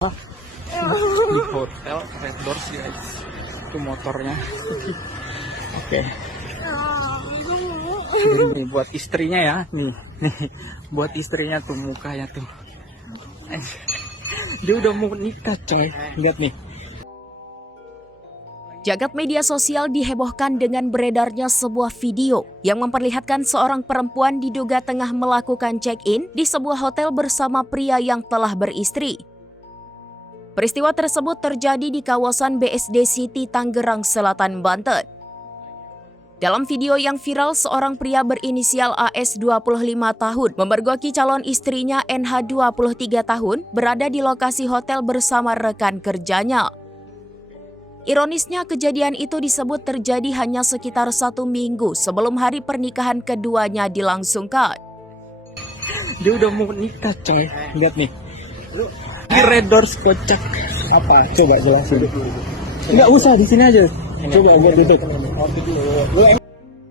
Di hotel Red Doors guys, itu motornya. Oke. Ini buat istrinya ya, nih buat istrinya tuh mukanya tuh. Dia udah mau nikah coy, lihat nih. Jagat media sosial dihebohkan dengan beredarnya sebuah video yang memperlihatkan seorang perempuan diduga tengah melakukan check-in di sebuah hotel bersama pria yang telah beristri. Peristiwa tersebut terjadi di kawasan BSD City, Tangerang Selatan, Banten. Dalam video yang viral, seorang pria berinisial AS 25 tahun memergoki calon istrinya NH 23 tahun berada di lokasi hotel bersama rekan kerjanya. Ironisnya, kejadian itu disebut terjadi hanya sekitar 1 minggu sebelum hari pernikahan keduanya dilangsungkan. Dia udah mau nikah coy, lihat nih. Di Red Doors kocak. Apa? Coba jelasin. Nggak usah, di sini aja. Coba buat duduk.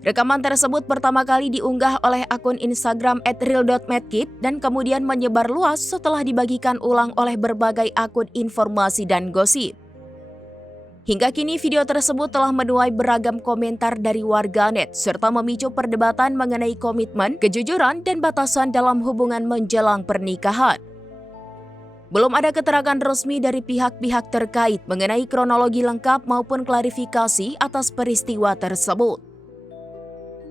Rekaman tersebut pertama kali diunggah oleh akun Instagram @real.medkit dan kemudian menyebar luas setelah dibagikan ulang oleh berbagai akun informasi dan gosip. Hingga kini video tersebut telah menuai beragam komentar dari warganet serta memicu perdebatan mengenai komitmen, kejujuran, dan batasan dalam hubungan menjelang pernikahan. Belum ada keterangan resmi dari pihak-pihak terkait mengenai kronologi lengkap maupun klarifikasi atas peristiwa tersebut.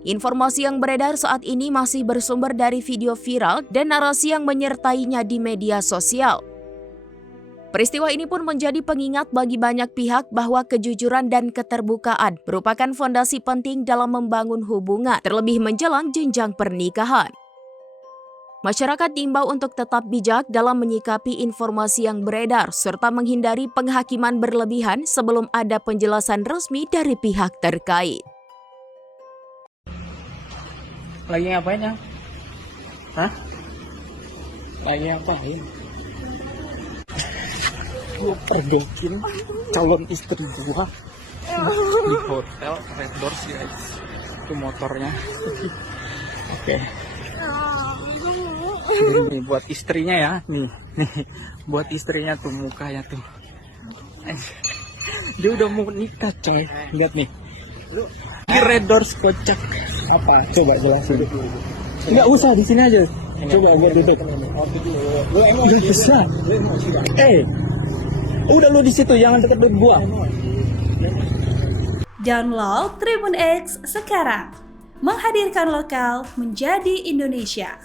Informasi yang beredar saat ini masih bersumber dari video viral dan narasi yang menyertainya di media sosial. Peristiwa ini pun menjadi pengingat bagi banyak pihak bahwa kejujuran dan keterbukaan merupakan fondasi penting dalam membangun hubungan, terlebih menjelang jenjang pernikahan. Masyarakat diimbau untuk tetap bijak dalam menyikapi informasi yang beredar serta menghindari penghakiman berlebihan sebelum ada penjelasan resmi dari pihak terkait. Lagi ngapain ya? Hah? Lagi ngapain? Gue pergokin calon istri gua di hotel Red Doors guys, itu motornya. Oke. Ini buat istrinya ya, nih buat istrinya tuh mukanya tuh. Dia udah mau nikah coy, lihat nih. Di Red Doors kocak. Apa? Coba jelasin. Nggak usah, di sini aja. Coba buat duduk. Nggak usah. Udah lu di situ, jangan deket gua. Download Tribun X sekarang. Menghadirkan lokal menjadi Indonesia.